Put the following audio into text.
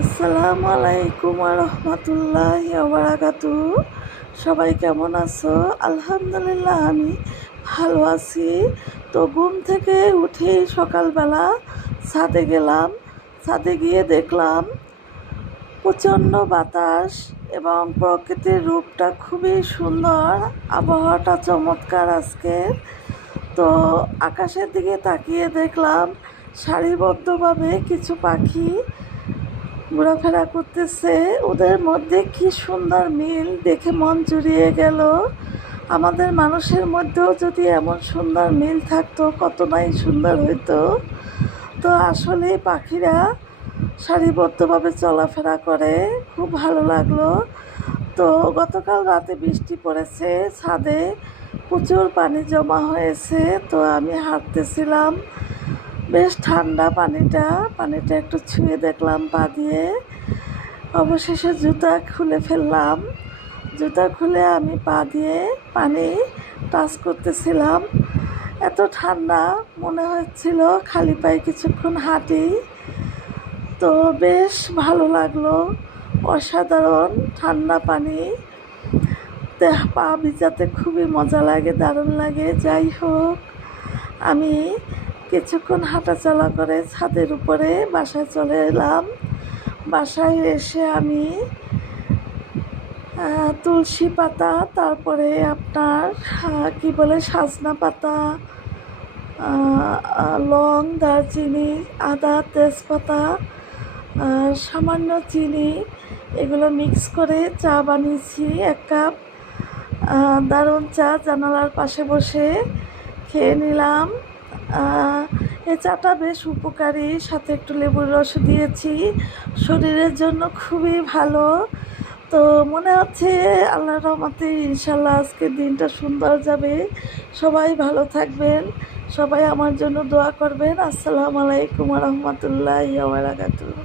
আসসালামু আলাইকুম রহমতুল্লাহি ওয়া বারাকাতুহু। সবাই কেমন আছো? আলহামদুলিল্লাহ আমি ভালো আছি। তো ঘুম থেকে উঠে সকালবেলা ছাদে গেলাম। ছাদে গিয়ে দেখলাম প্রচণ্ড বাতাস এবং প্রকৃতির রূপটা খুবই সুন্দর, আবহাওয়াটা চমৎকার আজকে। তো আকাশের দিকে তাকিয়ে দেখলাম সারিবদ্ধভাবে কিছু পাখি ঘোরাফেরা করতেছে। ওদের মধ্যে কি সুন্দর মিল, দেখে মন জুড়িয়ে গেল। আমাদের মানুষের মধ্যেও যদি এমন সুন্দর মিল থাকতো কত নাই সুন্দর হইতো। তো আসলে পাখিরা সারিবদ্ধভাবে চলাফেরা করে, খুব ভালো লাগলো। তো গতকাল রাতে বৃষ্টি পড়েছে, ছাদে প্রচুর পানি জমা হয়েছে। তো আমি হাঁটতেছিলাম, বেশ ঠান্ডা পানিটা একটু ছুঁয়ে দেখলাম পা দিয়ে। অবশেষে জুতা খুলে ফেললাম। জুতা খুলে আমি পা দিয়ে পানি টাচ করতেছিলাম। এত ঠান্ডা, মনে হচ্ছিল খালি পায়ে কিছুক্ষণ হাঁটি। তো বেশ ভালো লাগলো, অসাধারণ ঠান্ডা পানি, পা ভিজাতে খুবই মজা লাগে, দারুণ লাগে। যাই হোক, আমি কিছুক্ষণ হাঁটাচলা করে ছাদের উপরে বাসায় চলে এলাম। বাসায় এসে আমি তুলসী পাতা, তারপরে আপনার কি বলে সাজনা পাতা, লং, দারচিনি, আদা, তেজপাতা, সামান্য চিনি, এগুলো মিক্স করে চা বানিয়েছি 1 কাপ। দারুণ চা, জানালার পাশে বসে খেয়ে নিলাম। এই চাটা বেশ উপকারী, সাথে একটু লেবুর রস দিয়েছি, শরীরের জন্য খুবই ভালো। তো মনে হচ্ছে আল্লাহর রহমতে ইনশাল্লাহ আজকের দিনটা সুন্দর যাবে। সবাই ভালো থাকবেন, সবাই আমার জন্য দোয়া করবেন। আসসালামু আলাইকুম রহমতুল্লাহি ওয়া বারাকাতুহু।